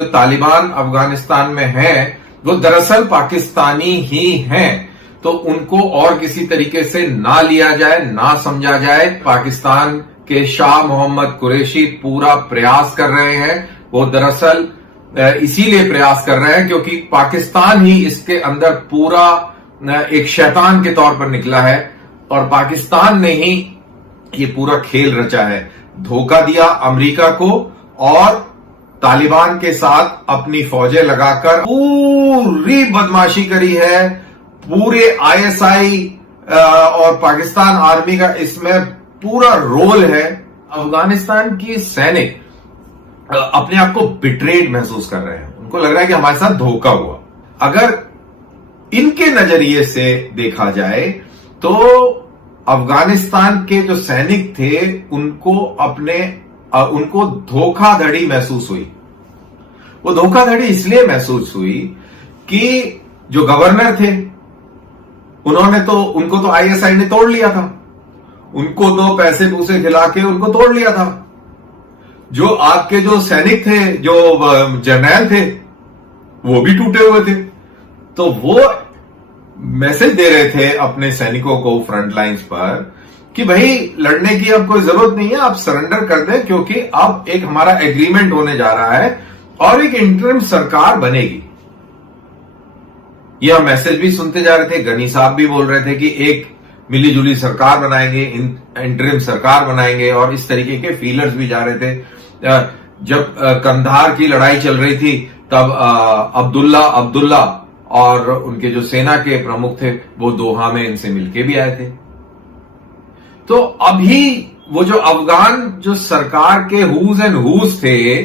जो तालिबान अफगानिस्तान में है वो दरअसल पाकिस्तानी ही हैं, तो उनको और किसी तरीके से ना लिया जाए, ना समझा जाए। पाकिस्तान के शाह मोहम्मद कुरैशी पूरा प्रयास कर रहे हैं। वो दरअसल इसीलिए प्रयास कर रहे हैं क्योंकि पाकिस्तान ही इसके अंदर पूरा एक शैतान के तौर पर निकला है और पाकिस्तान ने ही ये पूरा खेल रचा है। धोखा दिया अमेरिका को और तालिबान के साथ अपनी फौजें लगाकर पूरी बदमाशी करी है। पूरे आईएसआई और पाकिस्तान आर्मी का इसमें पूरा रोल है। अफगानिस्तान की सैनिक अपने आप को बिट्रेड महसूस कर रहे हैं। उनको लग रहा है कि हमारे साथ धोखा हुआ। अगर इनके नजरिए से देखा जाए तो अफगानिस्तान के जो सैनिक थे उनको धोखाधड़ी महसूस हुई। वो धोखाधड़ी इसलिए महसूस हुई कि जो गवर्नर थे उनको तो आईएसआई ने तोड़ लिया था। उनको तो पैसे पूसे खिला के उनको तोड़ लिया था। जो आपके जो सैनिक थे, जो जर्नैल थे, वो भी टूटे हुए थे। तो वो मैसेज दे रहे थे अपने सैनिकों को फ्रंट लाइंस पर कि भाई लड़ने की अब कोई जरूरत नहीं है, आप सरेंडर कर दें क्योंकि अब एक हमारा एग्रीमेंट होने जा रहा है और एक इंटरिम सरकार बनेगी। यह मैसेज भी सुनते जा रहे थे। गनी साहब भी बोल रहे थे कि एक मिलीजुली सरकार बनाएंगे, इंटरिम सरकार बनाएंगे और इस तरीके के फीलर्स भी जा रहे थे। जब कंधार की लड़ाई चल रही थी तब अब्दुल्ला और उनके जो सेना के प्रमुख थे वो दोहा में इनसे मिलके भी आए थे। तो अभी वो जो अफगान जो सरकार के हुज एंड हुज थे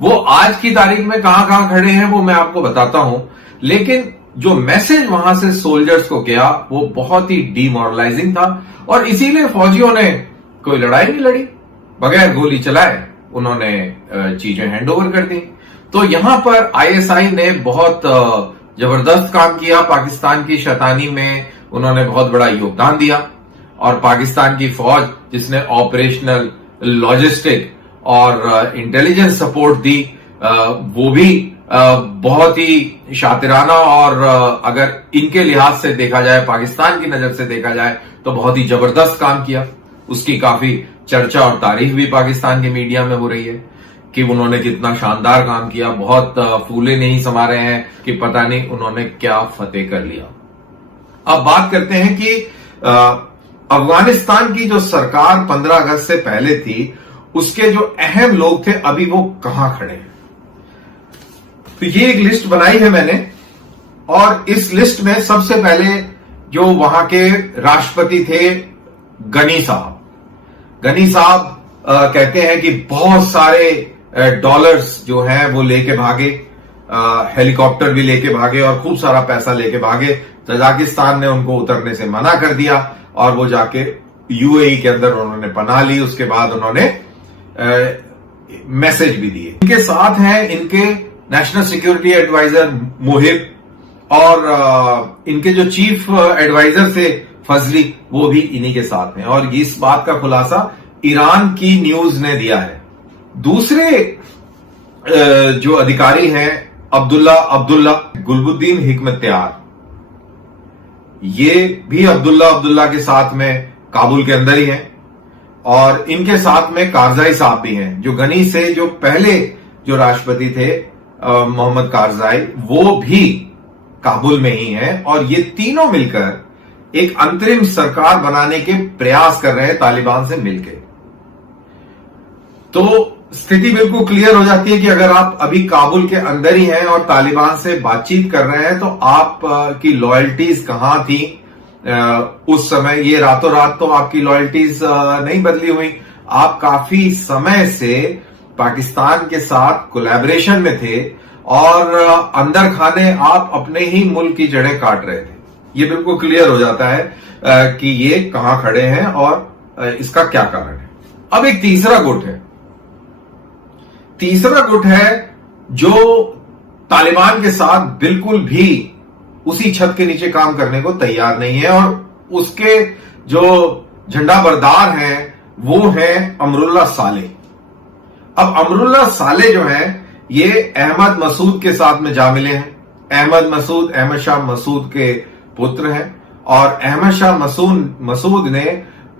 वो आज की तारीख में कहां खड़े हैं वो मैं आपको बताता हूं। लेकिन जो मैसेज वहां से सोल्जर्स को गया वो बहुत ही डीमोरलाइजिंग था और इसीलिए फौजियों ने कोई लड़ाई नहीं लड़ी, बगैर गोली चलाए उन्होंने चीजें हैंडओवर कर दी। तो यहां पर आईएसआई ने बहुत जबरदस्त काम किया। पाकिस्तान की शैतानी में उन्होंने बहुत बड़ा योगदान दिया और पाकिस्तान की फौज जिसने ऑपरेशनल, लॉजिस्टिक और इंटेलिजेंस सपोर्ट दी वो भी बहुत ही शातिराना और अगर इनके लिहाज से देखा जाए, पाकिस्तान की नजर से देखा जाए तो बहुत ही जबरदस्त काम किया। उसकी काफी चर्चा और तारीफ भी पाकिस्तान के मीडिया में हो रही है कि उन्होंने कितना शानदार काम किया। बहुत फूले नहीं समा रहे हैं कि पता नहीं उन्होंने क्या फतेह कर लिया। अब बात करते हैं कि अफगानिस्तान की जो सरकार 15 अगस्त से पहले थी उसके जो अहम लोग थे अभी वो कहां खड़े हैं। तो ये एक लिस्ट बनाई है मैंने और इस लिस्ट में सबसे पहले जो वहां के राष्ट्रपति थे गनी साहब। गनी साहब कहते हैं कि बहुत सारे डॉलर्स जो हैं वो लेके भागे, हेलीकॉप्टर भी लेके भागे और खूब सारा पैसा लेके भागे। तजाकिस्तान ने उनको उतरने से मना कर दिया और वो जाके यूएई के अंदर उन्होंने पनाह ली। उसके बाद उन्होंने मैसेज भी दिए। इनके साथ हैं इनके नेशनल सिक्योरिटी एडवाइजर मुहिब और इनके जो चीफ एडवाइजर थे फजली वो भी इन्हीं के साथ हैं। और इस बात का खुलासा ईरान की न्यूज ने दिया है। दूसरे जो अधिकारी हैं अब्दुल्ला गुलबुद्दीन हिकमत्यार, ये भी अब्दुल्ला के साथ में काबुल के अंदर ही हैं और इनके साथ में कारजाई साहब भी हैं। जो गनी से जो पहले जो राष्ट्रपति थे मोहम्मद कारजाई वो भी काबुल में ही हैं और ये तीनों मिलकर एक अंतरिम सरकार बनाने के प्रयास कर रहे हैं तालिबान से मिलकर। तो स्थिति बिल्कुल क्लियर हो जाती है कि अगर आप अभी काबुल के अंदर ही हैं और तालिबान से बातचीत कर रहे हैं तो आप की लॉयल्टीज कहां थी उस समय। ये रातों रात तो आपकी लॉयल्टीज नहीं बदली हुई। आप काफी समय से पाकिस्तान के साथ कोलैबोरेशन में थे और अंदर खाने आप अपने ही मुल्क की जड़ें काट रहे थे। ये बिल्कुल क्लियर हो जाता है कि ये कहां खड़े हैं और इसका क्या कारण है। अब एक तीसरा गुट है। तीसरा गुट है जो तालिबान के साथ बिल्कुल भी उसी छत के नीचे काम करने को तैयार नहीं है और उसके जो झंडा बरदार हैं वो हैं अमरुल्लाह सालेह। अब अमरुल्लाह सालेह जो है ये अहमद मसूद के साथ में जा मिले हैं। अहमद शाह मसूद के पुत्र हैं और अहमद शाह मसूद ने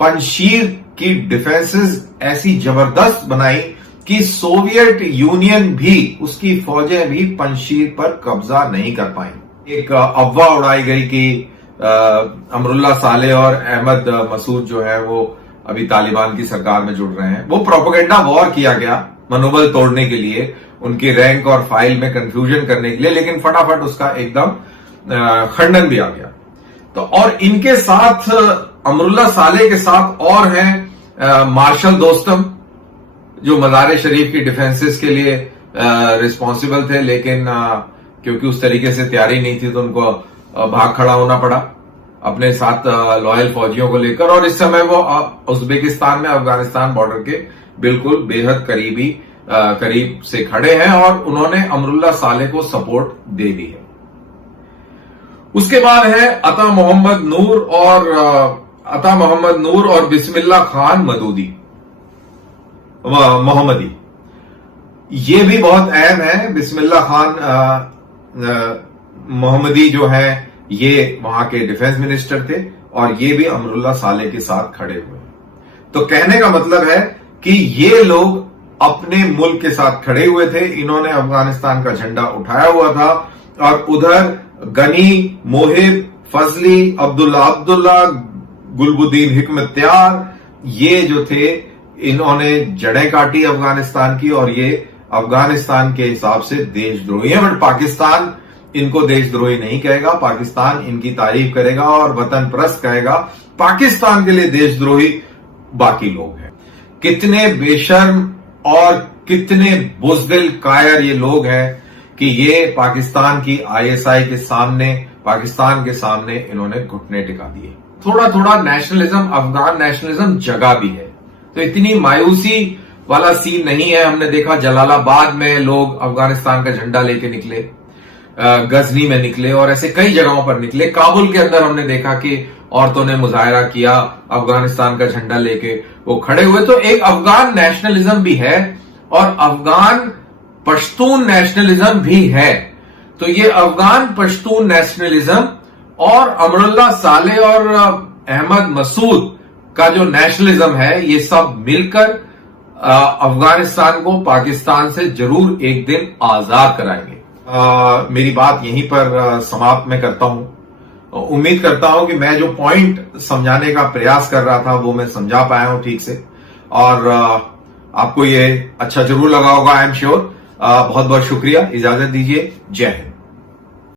पंजशीर की डिफेंसेस ऐसी जबरदस्त बनाई कि सोवियत यूनियन भी, उसकी फौजें भी पंजशीर पर कब्जा नहीं कर पाई। एक अफवाह उड़ाई गई कि अमरुल्लाह सालेह और अहमद मसूद जो है वो अभी तालिबान की सरकार में जुड़ रहे हैं। वो प्रोपेगेंडा वॉर किया गया मनोबल तोड़ने के लिए, उनके रैंक और फाइल में कंफ्यूजन करने के लिए, लेकिन फटाफट उसका एकदम खंडन भी आ गया। तो और इनके साथ अमरुल्लाह सालेह के साथ और हैं मार्शल दोस्तम, जो मज़ार शरीफ की डिफेंसेस के लिए रिस्पॉन्सिबल थे, लेकिन क्योंकि उस तरीके से तैयारी नहीं थी तो उनको भाग खड़ा होना पड़ा अपने साथ लॉयल फौजियों को लेकर। और इस समय वो उज्बेकिस्तान में अफगानिस्तान बॉर्डर के बिल्कुल बेहद करीब से खड़े हैं और उन्होंने अमरुल्लाह सालेह को सपोर्ट दे दी है। उसके बाद है अता मोहम्मद नूर और बिस्मिल्लाह खान मोहम्मदी। ये भी बहुत अहम है। बिस्मिल्लाह खान मोहम्मदी जो है ये वहां के डिफेंस मिनिस्टर थे और ये भी अमरुल्लाह सालेह के साथ खड़े हुए। तो कहने का मतलब है कि ये लोग अपने मुल्क के साथ खड़े हुए थे। इन्होंने अफगानिस्तान का झंडा उठाया हुआ था और उधर गनी, मोहिब, फजली, अब्दुल्ला, गुलबुद्दीन हिकमत्यार, ये जो थे इन्होंने जड़ें काटी अफगानिस्तान की और ये अफगानिस्तान के हिसाब से देशद्रोही है। बट पाकिस्तान इनको देशद्रोही नहीं कहेगा, पाकिस्तान इनकी तारीफ करेगा और वतन परस्त कहेगा। पाकिस्तान के लिए देशद्रोही बाकी लोग हैं। कितने बेशर्म और कितने बुज़दिल कायर ये लोग हैं कि ये पाकिस्तान की आईएसआई के सामने, पाकिस्तान के सामने इन्होंने घुटने टिका दिए। थोड़ा थोड़ा नेशनलिज्म, अफगान नेशनलिज्म जगा भी है, तो इतनी मायूसी वाला सीन नहीं है। हमने देखा जलालाबाद में लोग अफगानिस्तान का झंडा लेके निकले, गजनी में निकले और ऐसे कई जगहों पर निकले। काबुल के अंदर हमने देखा कि औरतों ने मुजाहरा किया, अफगानिस्तान का झंडा लेके वो खड़े हुए। तो एक अफगान नेशनलिज्म भी है और अफगान पश्तून नेशनलिज्म भी है। तो ये अफगान पश्तून नेशनलिज्म और अमरुल्लाह सालेह और अहमद मसूद का जो नेशनलिज्म है, ये सब मिलकर अफगानिस्तान को पाकिस्तान से जरूर एक दिन आजाद कराएंगे। मेरी बात यहीं पर समाप्त मैं करता हूं। उम्मीद करता हूं कि मैं जो पॉइंट समझाने का प्रयास कर रहा था वो मैं समझा पाया हूं ठीक से, और आपको ये अच्छा जरूर लगा होगा, आई एम श्योर। बहुत बहुत शुक्रिया। इजाजत दीजिए। जय हिंद।